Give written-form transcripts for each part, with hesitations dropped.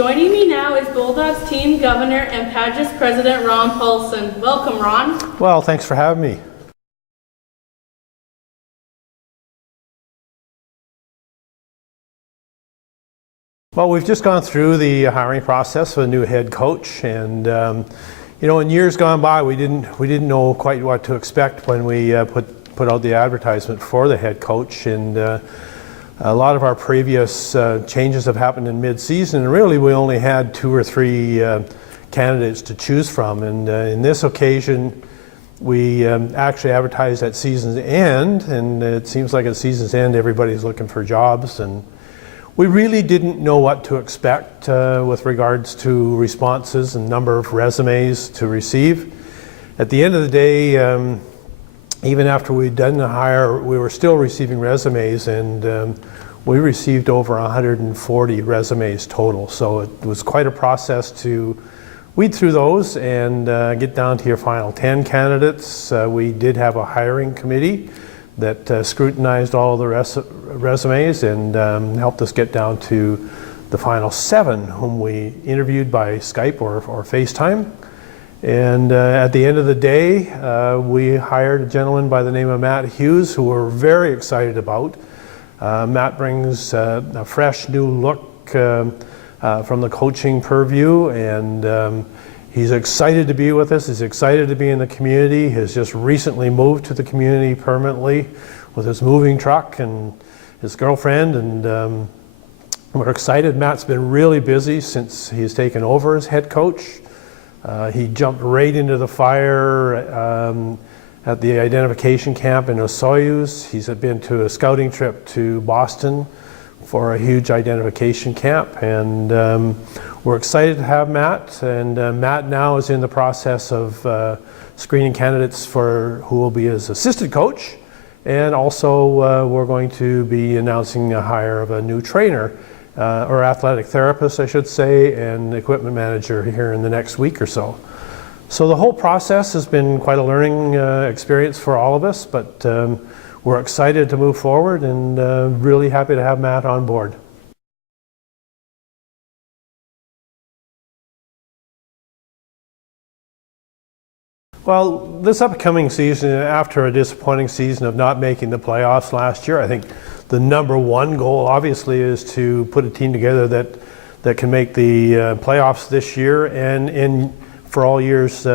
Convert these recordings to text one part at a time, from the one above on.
Joining me now is Bulldogs team governor and PAJHS president Ron Paulson. Welcome, Ron. Well, thanks for having me. Well, we've just gone through the hiring process for a new head coach, and you know, in years gone by, we didn't know quite what to expect when we put out the advertisement for the head coach, and a lot of our previous changes have happened in mid-season, and really we only had 2 or 3 candidates to choose from, and in this occasion we actually advertised at season's end, and it seems like at season's end everybody's looking for jobs, and we really didn't know what to expect with regards to responses and number of resumes to receive. At the end of the day, even after we'd done the hire, we were still receiving resumes, and we received over 140 resumes total. So it was quite a process to weed through those and get down to your final 10 candidates. We did have a hiring committee that scrutinized all the resumes and helped us get down to the final 7 whom we interviewed by Skype or FaceTime. And at the end of the day, we hired a gentleman by the name of Matt Hughes, who we're very excited about. Matt brings a fresh new look from the coaching purview, and he's excited to be with us. He's excited to be in the community. He's just recently moved to the community permanently with his moving truck and his girlfriend, and we're excited. Matt's been really busy since he's taken over as head coach. He jumped right into the fire at the identification camp in Osoyoos. He's been to a scouting trip to Boston for a huge identification camp, and we're excited to have Matt. And Matt now is in the process of screening candidates for who will be his assistant coach, and also we're going to be announcing a hire of a new trainer, or athletic therapist I should say, and equipment manager here in the next week or so. So the whole process has been quite a learning experience for all of us, but we're excited to move forward and really happy to have Matt on board. Well, this upcoming season, after a disappointing season of not making the playoffs last year, I think the #1 goal obviously is to put a team together that can make the playoffs this year and for all years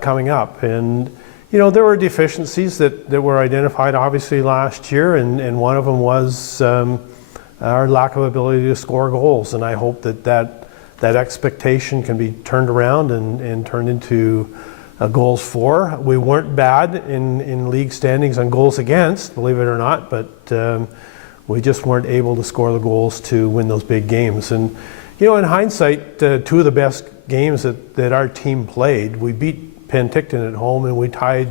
coming up. And you know, there were deficiencies that were identified obviously last year, and one of them was our lack of ability to score goals, and I hope that expectation can be turned around and turned into goals for. We weren't bad in league standings on goals against, believe it or not, but we just weren't able to score the goals to win those big games. And you know, in hindsight, 2 of the best games that our team played, we beat Penticton at home and we tied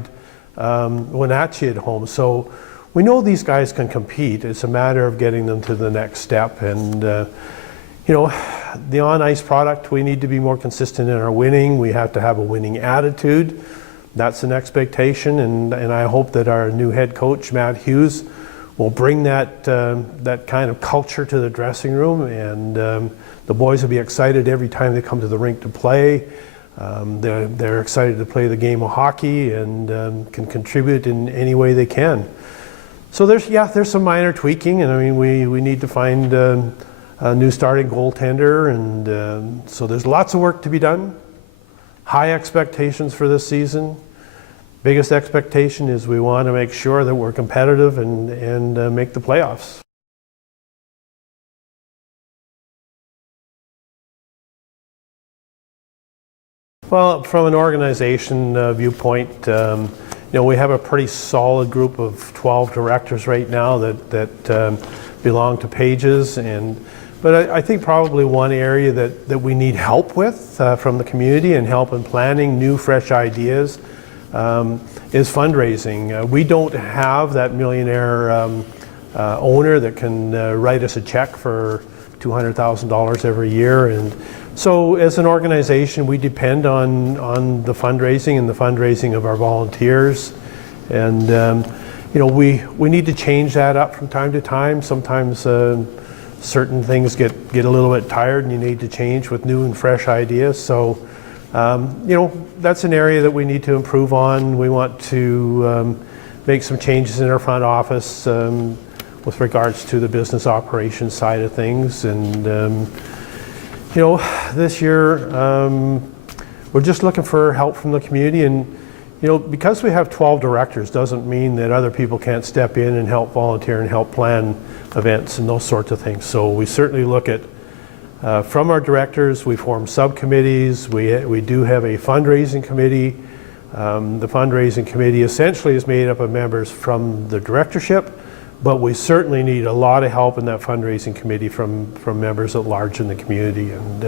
Wenatchee at home. So we know these guys can compete. It's a matter of getting them to the next step. And you know, the on-ice product, we need to be more consistent in our winning. We have to have a winning attitude. That's an expectation, and I hope that our new head coach, Matt Hughes, will bring that kind of culture to the dressing room, and the boys will be excited every time they come to the rink to play. They're excited to play the game of hockey and can contribute in any way they can. So there's some minor tweaking, and I mean we need to find a new starting goaltender, and so there's lots of work to be done. High expectations for this season. Biggest expectation is we want to make sure that we're competitive and make the playoffs. Well, from an organization viewpoint, you know, we have a pretty solid group of 12 directors right now that belong to PAJHS, but I think probably one area that we need help with from the community and help in planning new, fresh ideas is fundraising. We don't have that millionaire owner that can write us a check for $200,000 every year, and so as an organization we depend on the fundraising and the fundraising of our volunteers, and you know, we need to change that up from time to time. Sometimes certain things get a little bit tired and you need to change with new and fresh ideas. So, you know, that's an area that we need to improve on. We want to make some changes in our front office with regards to the business operations side of things. And, you know, this year we're just looking for help from the community. And, you know, because we have 12 directors doesn't mean that other people can't step in and help volunteer and help plan events and those sorts of things. So we certainly look at, from our directors, we form subcommittees. We do have a fundraising committee. The fundraising committee essentially is made up of members from the directorship, but we certainly need a lot of help in that fundraising committee from members at large in the community. And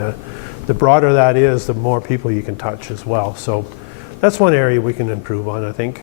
the broader that is, the more people you can touch as well. So that's one area we can improve on, I think.